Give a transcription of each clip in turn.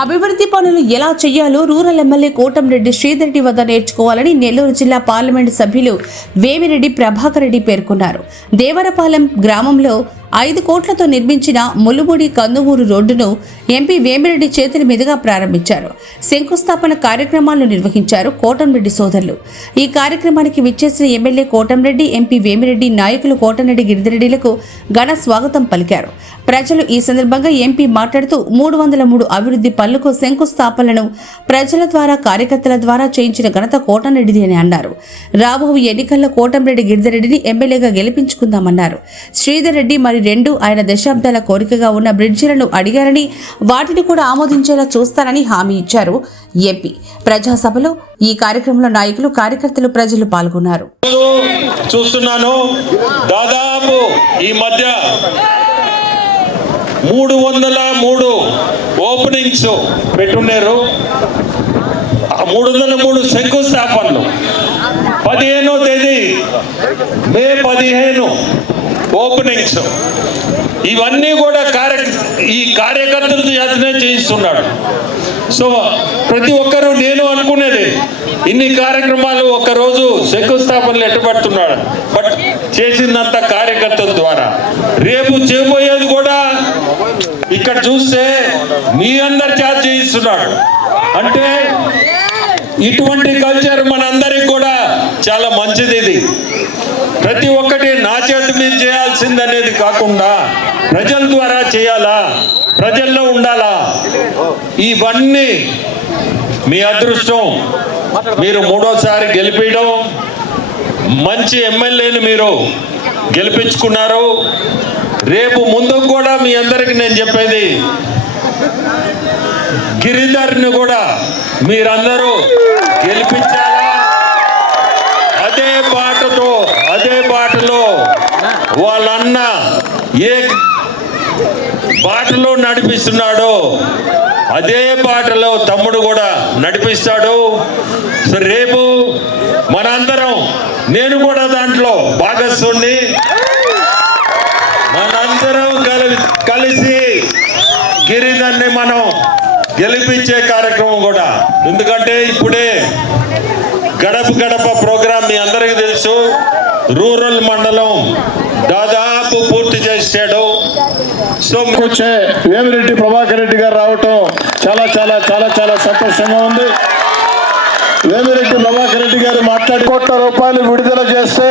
అభివృద్ధి పనులు ఎలా చేయాలో రూరల్ ఎమ్మెల్యే కోటంరెడ్డి శ్రీధర్రెడ్డి వద్ద నేర్చుకోవాలని నెల్లూరు జిల్లా పార్లమెంటు సభ్యులు వేమిరెడ్డి ప్రభాకర్ రెడ్డి పేర్కొన్నారు. దేవరపాలెం గ్రామంలో 5 కోట్లతో నిర్మించిన ములుముడి కందుమూరు రోడ్డును ఎంపీ వేమిరెడ్డి చేతుల మీదుగా ప్రారంభించారు. శంకుస్థాపన కార్యక్రమాలను నిర్వహించారు కోటంరెడ్డి సోదరులు. ఈ కార్యక్రమానికి విచ్చేసిన ఎమ్మెల్యే కోటంరెడ్డి, ఎంపీ వేమిరెడ్డి, నాయకులు కోటంరెడ్డి గిరిధిరెడ్డిలకు ఘన స్వాగతం పలికారు. ప్రజలు ఈ సందర్భంగా ఎంపీ మాట్లాడుతూ 303 అభివృద్ధి పనులకు శంకుస్థాపనలను ప్రజల ద్వారా, కార్యకర్తల ద్వారా చేయించిన ఘనత కోటంరెడ్డిది అని అన్నారు. రాబోయే ఎన్నికల్లో కోటంరెడ్డి గిరిధిరెడ్డిని ఎమ్మెల్యేగా గెలిపించుకుందామన్నారు. శ్రీధర్ రెడ్డి మరి 2 ఆయన దశాబ్దాల కోరికగా ఉన్న బ్రిడ్జిలను అడిగారని, వాటిని కూడా ఆమోదించేలా చూస్తారని హామీ ఇచ్చారు ఎంపీ. ప్రజాసభలో ఈ కార్యక్రమంలో నాయకులు, కార్యకర్తలు, ప్రజలు పాల్గొన్నారు. చూస్తున్నాను దాదాపు ఈ మధ్య 303 ఓపెనింగ్స్ పెట్టున్నారు. 303 శంకుస్థాపనలు. 15వ తేదీ మే 15 ఓపెనింగ్స్. ఇవన్నీ కూడా ఈ కార్యకర్తల చేతనే చేయిస్తున్నాడు. సో ప్రతి ఒక్కరూ నేను అనుకునేది ఇన్ని కార్యక్రమాలు ఒక్కరోజు శంకుస్థాపనలు ఎట్టబడుతున్నాడు, బట్ చేసిందంత కార్యకర్తల ద్వారా. రేపు చేయబోయేది కూడా ఇక్కడ చూస్తే మీ అందరి చేత చేయిస్తున్నాడు. అంటే ఇటువంటి కల్చర్ మనందరికి కూడా చాలా మంచిది. ఇది ప్రతి ఒక్కటి నా చేతి మీద చేయాల్సింది అనేది కాకుండా ప్రజల ద్వారా చేయాలా, ప్రజల్లో ఉండాలా. ఇవన్నీ మీ అదృష్టం. మీరు 3వసారి గెలిపించడం, మంచి ఎమ్మెల్యేని మీరు గెలిపించుకున్నారు. రేపు ముందుకు కూడా మీ అందరికి నేను చెప్పేది, గిరిధర్ని కూడా మీరందరూ గెలిపించాలా. అదే బాటలో వాళ్ళన్న ఏ బాటలో నడిపిస్తున్నాడో అదే బాటలో తమ్ముడు కూడా నడిపిస్తాడు. సో రేపు మనందరం, నేను కూడా దాంట్లో భాగస్వామి, మనందరం కలిసి గిరిధర్ని మనం గెలిపించే కార్యక్రమం కూడా. ఎందుకంటే ఇప్పుడే గడప గడప ప్రోగ్రాం మీ అందరికీ తెలుసు. రూరల్ మండలం దాదాపు పూర్తి చేసాడు. సో వచ్చే వేమిరెడ్డి ప్రభాకర్ రెడ్డి గారు రావటం చాలా చాలా చాలా చాలా సంతోషంగా ఉంది. వేమిరెడ్డి ప్రభాకర్ రెడ్డి గారు మాట్లాడి 1 కోట్ల రూపాయలు విడుదల చేస్తే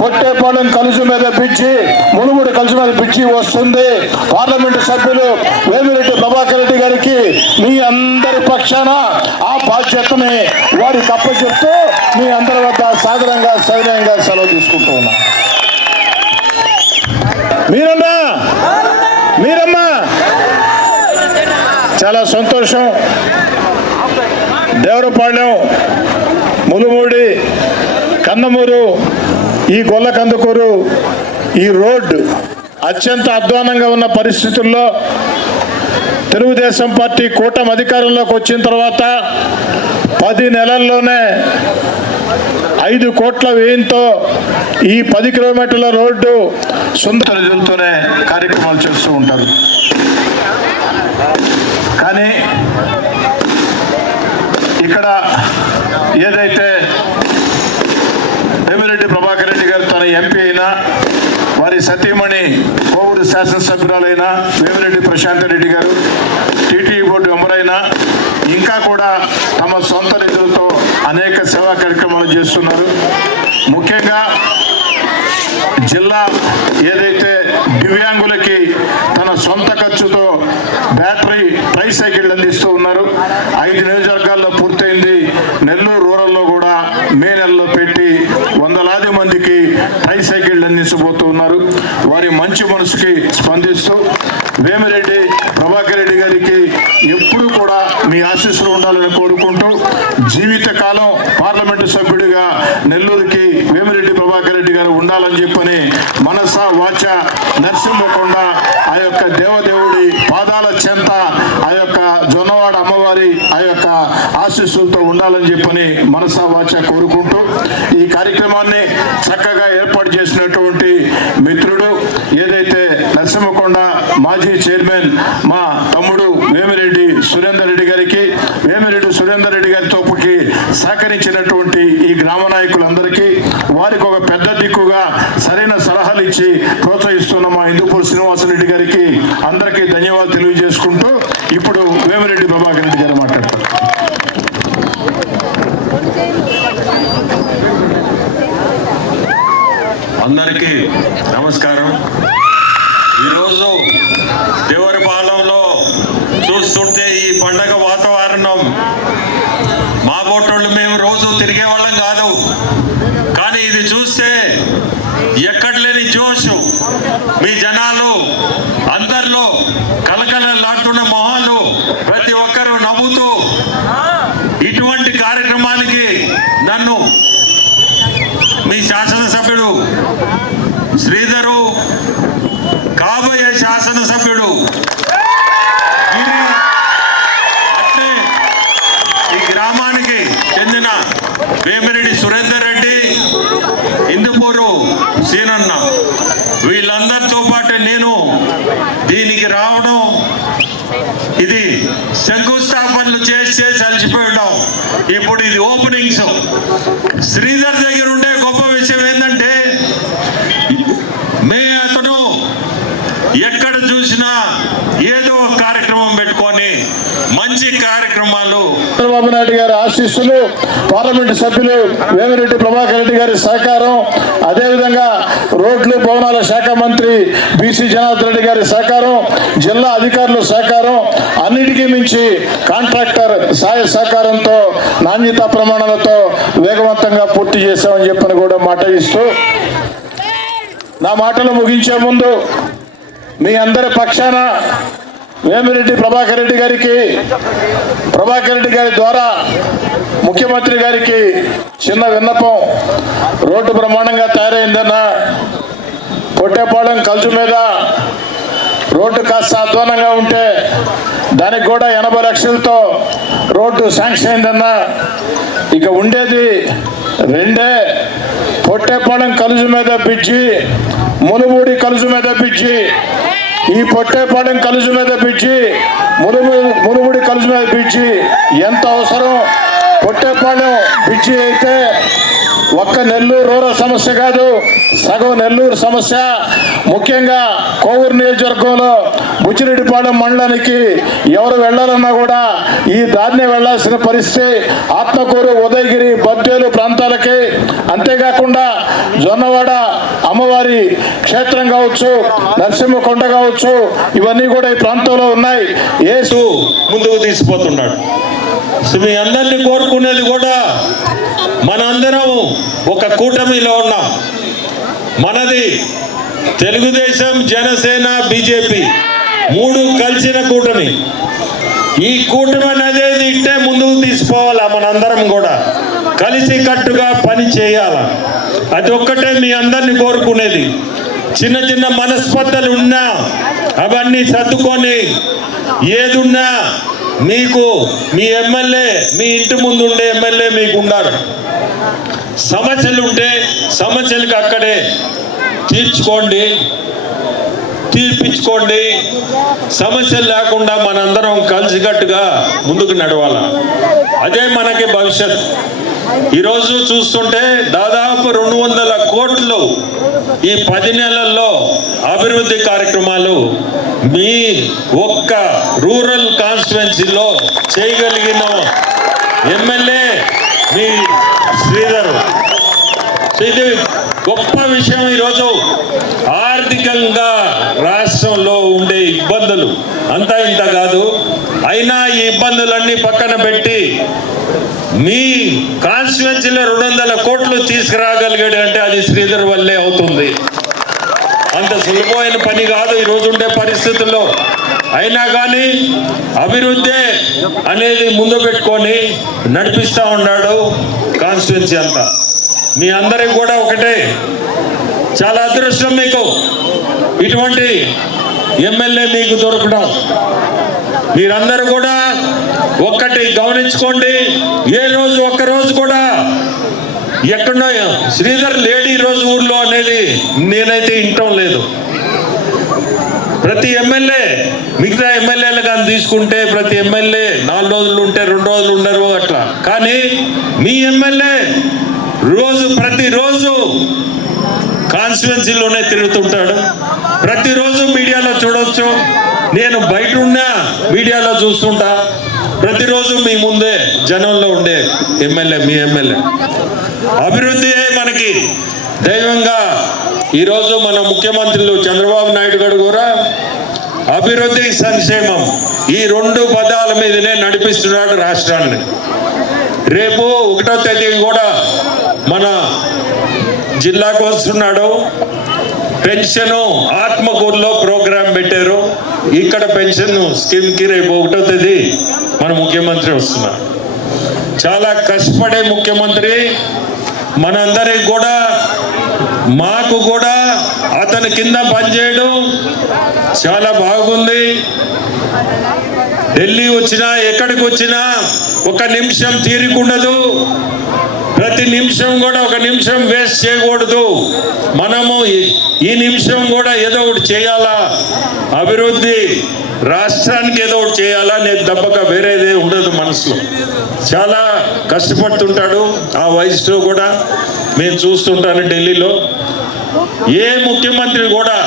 కొట్టేపాలెం కలుసు మీద పిచ్చి, మునుగుడు కలుసు మీద పిచ్చి వస్తుంది. పార్లమెంటు సభ్యులు వేమిరెడ్డి ప్రభాకర్ రెడ్డి గారికి మీ అందరి పక్షాన ఆ బాధ్యతని వారి తప్పచెప్తూ మీ అందరి వద్ద సాధారణంగా సవినయంగా సెలవు తీసుకుంటూ ఉన్నా. మీరమ్మా చాలా సంతోషం. దేవరపాలెం, ములుమూడి, కందమూరు, ఈ గొల్ల కందుకూరు, ఈ రోడ్డు అత్యంత అధ్వానంగా ఉన్న పరిస్థితుల్లో తెలుగుదేశం పార్టీ కూటమి అధికారంలోకి వచ్చిన తర్వాత 10 నెలల్లోనే 5 కోట్ల వ్యయంతో ఈ 10 కిలోమీటర్ల రోడ్డు సొంత నిధులతోనే కార్యక్రమాలు చేస్తూ ఉంటారు. కానీ ఇక్కడ ఏదైతే వేమిరెడ్డి ప్రభాకర్ రెడ్డి గారు తన ఎంపీ అయినా, వారి సతీమణి కోవూరు శాసనసభ్యురాలైన వేమిరెడ్డి ప్రశాంత్ రెడ్డి గారు టీటీఈ బోర్డు మెంబర్ అయినా, ఇంకా కూడా తమ సొంత నిధులతో అనేక సేవా కార్యక్రమాలు చేస్తున్నారు. ముఖ్యంగా జిల్లా ఏదైతే దివ్యాంగులకి తన సొంత ఖర్చుతో బ్యాటరీ ట్రైసైకిల్ అందిస్తూ ఉన్నారు. 5 నియోజకవర్గాల్లో పూర్తయింది. నెల్లూరు రూరల్లో కూడా మే నెలలో పెట్టి వందలాది మందికి ట్రైసైకిల్ అందించబోతూ ఉన్నారు. వారి మంచి మనసుకి స్పందిస్తూ వేమిరెడ్డి ప్రభాకర్ రెడ్డి గారికి ఎప్పుడు కూడా మీ ఆశీస్సులు ఉండాలని కోరుకుంటూ, జీవితకాలం పార్లమెంటు సభ్యుడిగా నెల్లూరుకి వేమిరెడ్డి ప్రభాకర్ రెడ్డి గారు ఉండాలని చెప్పని మనస వాచ నరసింహకొండ ఆ యొక్క దేవదేవుడి పాదాల చెంత, ఆ యొక్క జొన్నవాడ అమ్మవారి ఆ యొక్క ఆశీస్సులతో ఉండాలని చెప్పని మనసా వాచ కోరుకుంటూ, ఈ కార్యక్రమాన్ని చక్కగా ఏర్పాటు చేసినటువంటి మిత్రుడు ఏదైతే నరసింహకొండ మాజీ చైర్మన్ మా తమ్ముడు వేమిరెడ్డి సురేష్ సురేందర్ రెడ్డి గారికి, వేమిరెడ్డి సురేందర్ రెడ్డి గారి తోపుకి సహకరించినటువంటి ఈ గ్రామ నాయకులందరికీ, వారికి ఒక పెద్ద దిక్కుగా సరైన సలహాలు ఇచ్చి ప్రోత్సహిస్తున్న మా హిందూపూర్ శ్రీనివాసరెడ్డి గారికి అందరికీ ధన్యవాదాలు తెలియజేసుకుంటూ ఇప్పుడు వేమిరెడ్డి ప్రభాకర్ రెడ్డి గారు మాట్లాడతారు. అందరికీ నమస్కారం. ఈరోజు దేవరపాలెంలో చూస్తుంటే ఈ పండగ వాతావరణం, మా బోటోళ్ళు మేము రోజు తిరిగే వాళ్ళం కాదు, కానీ ఇది చూస్తే ఎక్కడ లేని జోషు, మీ జనాలు అందరిలో కలకలలాడుతున్న మొహాలు, ప్రతి ఒక్కరూ నవ్వుతూ ఇటువంటి కార్యక్రమానికి నన్ను మీ శాసనసభ్యుడు శ్రీధరు, కాబోయే శాసనసభ్యుడు గిరి, అట్లే ఈ గ్రామానికి చెందిన వేమిరెడ్డి సురేందర్ రెడ్డి, హిందూపూరు సీనన్న, వీళ్ళందరితో పాటు నేను దీనికి రావడం, ఇది శంకుస్థాపనలు చేసి అలసిపోయడం, ఇప్పుడు ఇది ఓపెనింగ్స్. శ్రీధర్ దగ్గర ఉండే గొప్ప విషయం ఏంటంటే, అతను ఎక్కడ చూసినా ఏదో ఒక కార్యక్రమం పెట్టుకొని మంచి కార్యక్రమాలు. చంద్రబాబు నాయుడు గారి ఆశీస్సులు, పార్లమెంటు సభ్యులు వేమిరెడ్డి ప్రభాకర్ రెడ్డి గారి సహకారం, అదేవిధంగా రోడ్లు భవనాల శాఖ మంత్రి బీసీ జనార్దన్ రెడ్డి గారి సహకారం, జిల్లా అధికారుల సహకారం, అన్నిటికీ మించి కాంట్రాక్టర్ సహాయ సహకారంతో నాణ్యతా ప్రమాణాలతో వేగవంతంగా పూర్తి చేశామని చెప్పని కూడా మాట ఇస్తూ, నా మాటలు ముగించే ముందు మీ అందరి పక్షాన వేమిరెడ్డి ప్రభాకర్ రెడ్డి గారి ద్వారా ముఖ్యమంత్రి గారికి చిన్న విన్నపం. రోడ్డు బ్రహ్మాండంగా తయారైందన్న, పొట్టేపాళెం కలుసు మీద రోడ్డు కాస్త అధ్వానంగా ఉంటే దానికి కూడా 80 లక్షలతో రోడ్డు శాంక్షన్ అయిందన్న. ఇక ఉండేది రెండే, పొట్టేపాళెం కలుసు మీద బ్రిడ్జి, మునుమూడి కలుసు మీద బ్రిడ్జి. ఈ పొట్టేపాళెం కలుసు మీద బ్రిడ్జి, మునుమూడి కలుసు మీద బ్రిడ్జి ఎంత అవసరం. పొట్టేపాళెం బ్రిడ్జి అయితే ఒక్క నెల్లూరు రూరల్ సమస్య కాదు, సగం నెల్లూరు సమస్య. ముఖ్యంగా కోవూరు నియోజకవర్గంలో బుచ్చిరెడ్డిపాళెం మండలానికి ఎవరు వెళ్ళాలన్నా కూడా ఈ దారినే వెళ్లాల్సిన పరిస్థితి. ఆత్మకూరు, ఉదయగిరి, బద్వేలు ప్రాంతాలకి, అంతేకాకుండా జొన్నవాడ అమ్మవారి క్షేత్రం కావచ్చు, నరసింహకొండ కావచ్చు, ఇవన్నీ కూడా ఈ ప్రాంతంలో ఉన్నాయి. యేసు ముందుకు తీసుకుపోతున్నాడు. మీ అందరినీ కోరుకునేది కూడా, మనందరం ఒక కూటమిలో ఉన్నాం. మనది తెలుగుదేశం, జనసేన, బీజేపీ 3 కలిసిన కూటమి. ఈ కూటమి అనేది ఇట్టే ముందుకు తీసుకోవాలా, మనందరం కూడా కలిసి కట్టుగా పని చేయాలా. అది ఒక్కటే మీ అందరిని కోరుకునేది. చిన్న చిన్న మనస్పర్ధలు ఉన్నా అవన్నీ సర్దుకొని, ఏదున్నా మీకు మీ ఎమ్మెల్యే, మీ ఇంటి ముందు ఉండే ఎమ్మెల్యే మీకు ఉండాలి. సమస్యలు ఉంటే సమస్యలకు అక్కడే తీర్పించుకోండి. సమస్యలు లేకుండా మనందరం కలిసికట్టుగా ముందుకు నడవాల. అదే మనకి భవిష్యత్. ఈరోజు చూస్తుంటే దాదాపు 200 కోట్లు ఈ 10 నెలల్లో అభివృద్ధి కార్యక్రమాలు మీ ఒక్క రూరల్ కాన్స్టిట్యుయెన్సీలో చేయగలిగిన ఎమ్మెల్యే మీ శ్రీధర్. ఇది గొప్ప విషయం. ఈరోజు ఆర్థికంగా రాష్ట్రంలో ఉండే ఇబ్బందులు అంతా ఇంత కాదు, అయినా ఈ ఇబ్బందులన్నీ పక్కన పెట్టి మీ కాన్స్టిట్యుయెన్సీలో 200 కోట్లు తీసుకురాగలిగాడు అంటే అది శ్రీధర్ వల్లే అవుతుంది. అంత సులభమైన పని కాదు ఈరోజు ఉండే పరిస్థితుల్లో. అయినా కానీ అభివృద్ధి అనేది ముందు పెట్టుకొని నడిపిస్తూ ఉన్నాడు కాన్స్టిట్యుయెన్సీ అంతా. మీ అందరికి కూడా ఒకటే, చాలా అదృష్టం మీకు ఇటువంటి ఎమ్మెల్యే మీకు దొరకడం. మీరందరూ కూడా ఒక్కటి గమనించుకోండి, ఏ రోజు ఒక్కరోజు కూడా ఎక్కడో శ్రీధర్ లేడీ రోజు ఊర్లో అనేది నేనైతే వినటం లేదు. ప్రతి ఎమ్మెల్యే మిగతా ఎమ్మెల్యేలు కానీ తీసుకుంటే ప్రతి ఎమ్మెల్యే 4 రోజులు ఉంటే 2 రోజులు ఉండరు అట్లా. కానీ మీ ఎమ్మెల్యే ప్రతిరోజు కాన్స్టిట్యున్సీలోనే తిరుగుతుంటాడు. ప్రతిరోజు మీడియాలో చూడవచ్చు. నేను బయట ఉన్నా మీడియాలో చూస్తుంటా. ప్రతిరోజు మీ ముందే జనంలో ఉండే ఎమ్మెల్యే మీ ఎమ్మెల్యే. అభివృద్ధియే మనకి దైవంగా ఈరోజు మన ముఖ్యమంత్రులు చంద్రబాబు నాయుడు గారు కూడా అభివృద్ధి సంక్షేమం ఈ 2 పదాల మీదనే నడిపిస్తున్నాడు రాష్ట్రాన్ని. రేపు 1వ తేదీ కూడా మన జిల్లాకు వస్తున్నాడు. పెన్షను ఆత్మకూరులో ప్రోగ్రాం పెట్టారు. ఇక్కడ పెన్షన్ స్కీమ్కి రేపు 1వ తేదీ మన ముఖ్యమంత్రి వస్తున్నారు. చాలా కష్టపడే ముఖ్యమంత్రి. మనందరికి కూడా మాకు కూడా అతని కింద పనిచేయడం చాలా బాగుంది. ఢిల్లీ వచ్చినా ఎక్కడికి వచ్చినా 1 నిమిషం తీరికుండదు. ప్రతి నిమిషం కూడా 1 నిమిషం వేస్ట్ చేయకూడదు. మనము ఈ నిమిషం కూడా ఏదో ఒకటి చేయాలా, అభివృద్ధి రాష్ట్రానికి ఏదో ఒకటి చేయాలా అనేది తప్పక వేరేదే ఉండదు మనసులో. చాలా కష్టపడుతుంటాడు. ఆ వయసులో కూడా నేను చూస్తుంటాను ఢిల్లీలో. ఏ ముఖ్యమంత్రి కూడా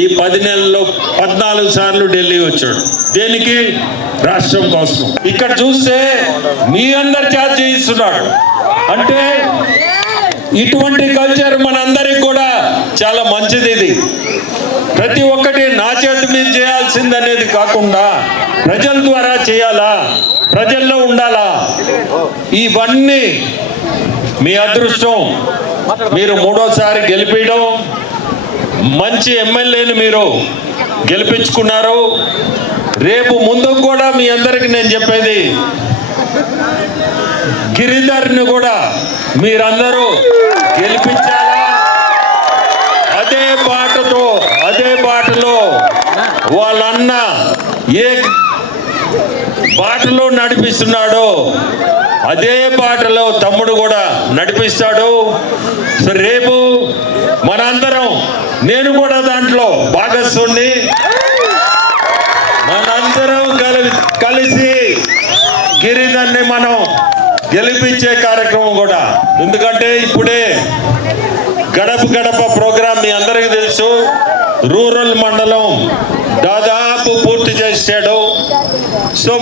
ఈ 10 నెలల్లో 14 సార్లు ఢిల్లీ వచ్చాడు. దేనికి? రాష్ట్రం కోసం. ఇక్కడ చూస్తే మీ అందరి ఛార్జ్ చేయిస్తున్నాడు. అంటే ఇటువంటి కల్చర్ మనందరికి కూడా చాలా మంచిది. ఇది ప్రతి ఒక్కటి నా చేతి మీద చేయాల్సింది అనేది కాకుండా ప్రజల ద్వారా చేయాలా, ప్రజల్లో ఉండాలా. ఇవన్నీ మీ అదృష్టం. మీరు 3వసారి గెలిపించడం, మంచి ఎమ్మెల్యేని మీరు గెలిపించుకున్నారు. రేపు ముందుకు కూడా మీ అందరికి నేను చెప్పేది, గిరిధర్ని కూడా మీరందరూ గెలిపించాలా. అదే బాటలో వాళ్ళన్న ఏ బాటలో నడిపిస్తున్నాడో అదే బాటలో తమ్ముడు కూడా నడిపిస్తాడు. సో రేపు మనందరం, నేను కూడా దాంట్లో భాగస్వామి, మనందరం కలిసి గిరిధర్ని మనం గెలిపించే కార్యక్రమం కూడా. ఎందుకంటే ఇప్పుడే గడప ప్రోగ్రాం మీ అందరికీ తెలుసు. రూరల్ మండలం దాదాపు పూర్తి చేశాడు. సో